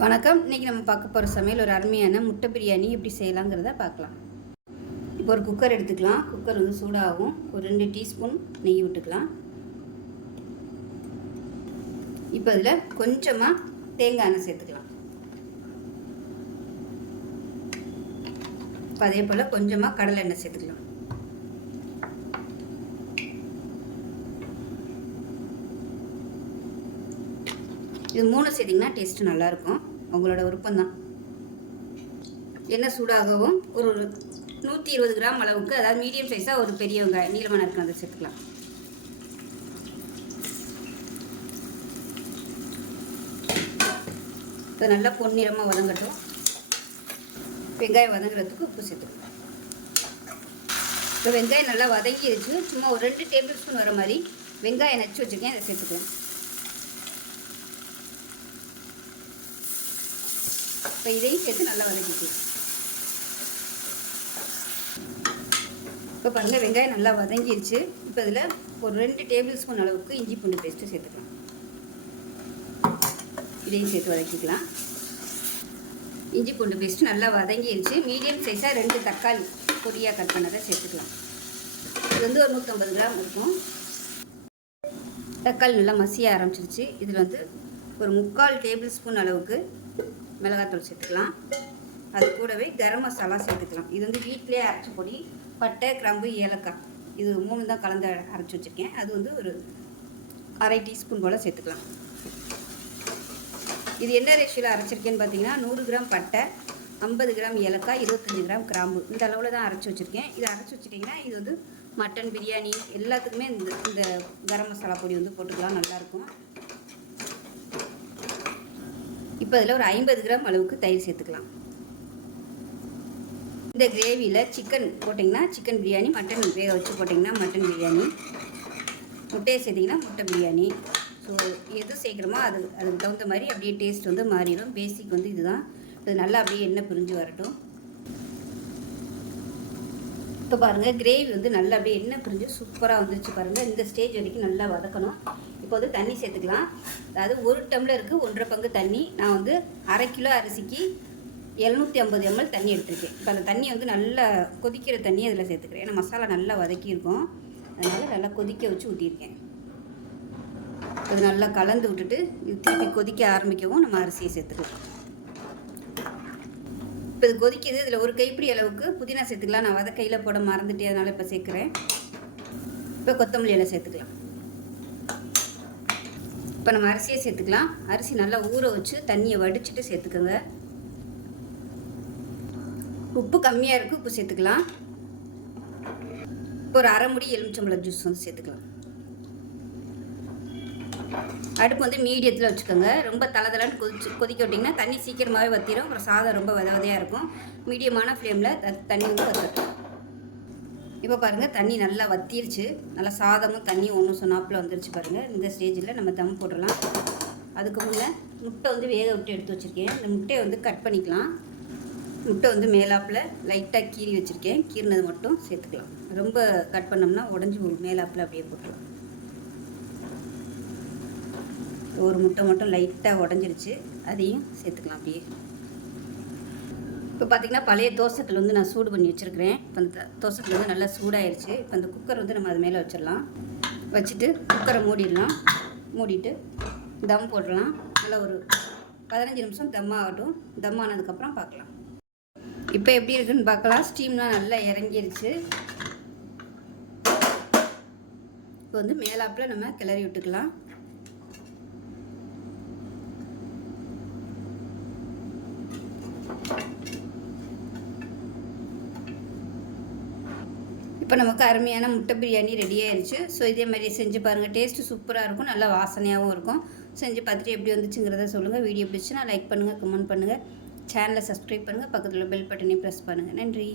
வணக்கம். இன்றைக்கி நம்ம பார்க்க போகிற சமையல் ஒரு அருமையான முட்டை பிரியாணி எப்படி செய்யலாங்கிறத பார்க்கலாம். இப்போ ஒரு குக்கர் எடுத்துக்கலாம். குக்கர் வந்து சூடாகும். ஒரு ரெண்டு டீஸ்பூன் நெய் விட்டுக்கலாம். இப்போ அதில் கொஞ்சமாக தேங்காய் எண்ணெய் சேர்த்துக்கலாம். இப்போ அதே போல் கொஞ்சமாக கடலை எண்ணெய் சேர்த்துக்கலாம். இது மூணு செய்திங்கன்னா டேஸ்ட்டு நல்லாயிருக்கும். உங்களோட விருப்பம்தான். எண்ணெய் சூடாகவும் ஒரு நூற்றி இருபது கிராம் அளவுக்கு அதாவது மீடியம் சைஸாக ஒரு பெரிய வெங்காயம் நீளமான இருக்கும் அதை சேர்த்துக்கலாம். இப்போ நல்லா பொன்னிறமாக வதங்கட்டும். வெங்காயம் வதங்குறதுக்கு உப்பு சேர்த்துக்கலாம். இப்போ வெங்காயம் நல்லா வதங்கிடுச்சு சும்மா ஒரு ரெண்டு டேபிள் ஸ்பூன் வர மாதிரி வெங்காயம் நச்சு வச்சுருக்கேன் அதை சேர்த்துக்கலாம். இப்போ இதையும் சேர்த்து நல்லா வதக்கிக்கலாம் இப்போ பாருங்கள் வெங்காயம் நல்லா வதங்கிடுச்சு இப்போ இதில் ஒரு ரெண்டு டேபிள் ஸ்பூன் அளவுக்கு இஞ்சி பூண்டு பேஸ்ட்டு சேர்த்துக்கலாம். இதையும் சேர்த்து வதக்கிக்கலாம். இஞ்சி பூண்டு பேஸ்ட்டு நல்லா வதங்கிருச்சு. மீடியம் சைஸாக ரெண்டு தக்காளி பொடியாக கட் பண்ணதை சேர்த்துக்கலாம். இது வந்து ஒரு நூற்றம்பது கிராம் இருக்கும். தக்காளி நல்லா மசிய ஆரம்பிச்சிருச்சு. இதில் வந்து ஒரு முக்கால் டேபிள் ஸ்பூன் அளவுக்கு மிளகாத்தூள் சேர்த்துக்கலாம். அது கூடவே கரம் மசாலா சேர்த்துக்கலாம். இது வந்து வீட்டிலே அரைச்ச பொடி பட்டை கிராம்பு ஏலக்காய். இது மூணு தான் கலந்து அரைச்சி வச்சுருக்கேன். அது வந்து ஒரு அரை டீஸ்பூன் போல் சேர்த்துக்கலாம். இது என்ன ரேஷியோவில் அரைச்சிருக்கேன்னு பார்த்தீங்கன்னா நூறு கிராம் பட்டை ஐம்பது கிராம் ஏலக்காய் இருபத்தஞ்சி கிராம் கிராம்பு. இந்த அளவில் தான் அரைச்சி வச்சுருக்கேன். இதை அரைச்சி வச்சுட்டிங்கன்னா இது வந்து மட்டன் பிரியாணி எல்லாத்துக்குமே இந்த இந்த கரம் மசாலா பொடி வந்து போட்டுக்கலாம். நல்லாயிருக்கும் இப்போ அதில் ஒரு ஐம்பது கிராம் அளவுக்கு தயிர் சேர்த்துக்கலாம். இந்த கிரேவியில் சிக்கன் போட்டிங்கன்னா சிக்கன் பிரியாணி மட்டன் வேக வச்சு போட்டிங்கன்னா மட்டன் பிரியாணி. முட்டையை சேர்த்திங்கன்னா முட்டை பிரியாணி. ஸோ எது சேர்க்குறோமோ அது அதுக்கு தகுந்த மாதிரி அப்படியே டேஸ்ட் வந்து மாறிடும். பேசிக் வந்து இதுதான். இது நல்லா அப்படியே எண்ணெய் பிரிஞ்சு வரட்டும். இப்போ பாருங்கள் கிரேவி வந்து நல்லா அப்படியே எண்ணெய் பிரிஞ்சு சூப்பராக வந்துருச்சு பாருங்கள் இந்த ஸ்டேஜ் வரைக்கும் நல்லா வதக்கணும். இப்போ வந்து தண்ணி சேர்த்துக்கலாம். அதாவது ஒரு டம்ளருக்கு ஒன்றரை பங்கு தண்ணி. நான் வந்து அரை கிலோ அரிசிக்கு எழுநூற்றி ஐம்பது எம்எல் தண்ணி எடுத்துருக்கேன். இப்போ அந்த தண்ணியை வந்து நல்லா கொதிக்கிற தண்ணியை அதில் சேர்த்துக்கிறேன். ஏன்னா மசாலா நல்லா வதக்கியிருக்கோம் அதனால் நல்லா கொதிக்க வச்சு ஊற்றிருக்கேன் அது நல்லா கலந்து விட்டுட்டு இது திருப்பி கொதிக்க ஆரம்பிக்கவும் நம்ம அரிசியை சேர்த்துக்கலாம். இப்போ இது கொதிக்குது. இதில் ஒரு கைப்பிடி அளவுக்கு புதினா சேர்த்துக்கலாம். நான் வத கையில் போட மறந்துட்டே அதனால் இப்போ சேர்க்குறேன். இப்போ கொத்தமல்லி இலை சேர்த்துக்கலாம். இப்போ நம்ம அரிசியை சேர்த்துக்கலாம். அரிசி நல்லா ஊற வச்சு தண்ணியை வடிச்சிட்டு சேர்த்துக்கோங்க. உப்பு கம்மியாக இருக்குது உப்பு சேர்த்துக்கலாம். இப்போ ஒரு அரை முடி எலுமிச்சம்பழம் ஜூஸ் வந்து சேர்த்துக்கலாம். அடுப்பு வந்து மீடியத்தில் வச்சுக்கோங்க. ரொம்ப தளதளன்னு கொதிச்சு கொதிக்க விட்டிங்கன்னா தண்ணி சீக்கிரமாகவே வற்றிடும் அப்புறம் சாதம் ரொம்ப வதவதையாக இருக்கும். மீடியமான ஃப்ளேமில் த தண்ணி வந்து வற்றட்டும் இப்போ பாருங்கள் தண்ணி நல்லா வத்திருச்சு. நல்லா சாதமும் தண்ணி ஒன்றும் சொன்னாப்பில் வந்துருச்சு பாருங்கள் இந்த ஸ்டேஜில் நம்ம தம் போட்டுடலாம். அதுக்கு முன்னே முட்டை வந்து வேக விட்டு எடுத்து வச்சுருக்கேன். இந்த முட்டையை வந்து கட் பண்ணிக்கலாம். முட்டை வந்து மேலாப்பில் லைட்டாக கீறி வச்சுருக்கேன். கீறினது மட்டும் சேர்த்துக்கலாம். ரொம்ப கட் பண்ணோம்னா உடஞ்சி மேலாப்பில் அப்படியே போட்டுக்கலாம். ஒரு முட்டை மட்டும் லைட்டாக உடஞ்சிருச்சு. அதையும் சேர்த்துக்கலாம் அப்படியே. இப்போ பார்த்திங்கன்னா பழைய தோசத்தில் வந்து நான் சூடு பண்ணி வச்சுருக்கிறேன். இப்போ அந்த தோசத்தில் வந்து நல்லா சூடாயிருச்சு. இப்போ அந்த குக்கர் வந்து நம்ம அது மேலே வச்சிடலாம். வச்சுட்டு குக்கரை மூடிடலாம். மூடிட்டு தம் போடலாம் நல்லா ஒரு பதினஞ்சு நிமிஷம் தம் ஆகட்டும். தம் ஆனதுக்கப்புறம் பார்க்கலாம். இப்போ எப்படி இருக்குன்னு பார்க்கலாம். ஸ்டீம்லாம் நல்லா இறங்கிருச்சு. இப்போ வந்து மேலாப்பில் நம்ம கிளறி விட்டுக்கலாம். இப்போ நமக்கு அருமையான முட்டை பிரியாணி ரெடி ஆயிடுச்சு ஸோ இதே மாதிரி செஞ்சு பாருங்கள் டேஸ்ட்டு சூப்பராக இருக்கும். நல்லா வாசனையாகவும் இருக்கும். செஞ்சு பார்த்துட்டு எப்படி வந்துச்சுங்கிறத சொல்லுங்கள் வீடியோ பிடிச்சுன்னா லைக் பண்ணுங்கள் கமெண்ட் பண்ணுங்கள் சேனலை சப்ஸ்கிரைப் பண்ணுங்கள் பக்கத்தில் பெல் பட்டனையும் ப்ரெஸ் பண்ணுங்கள் நன்றி.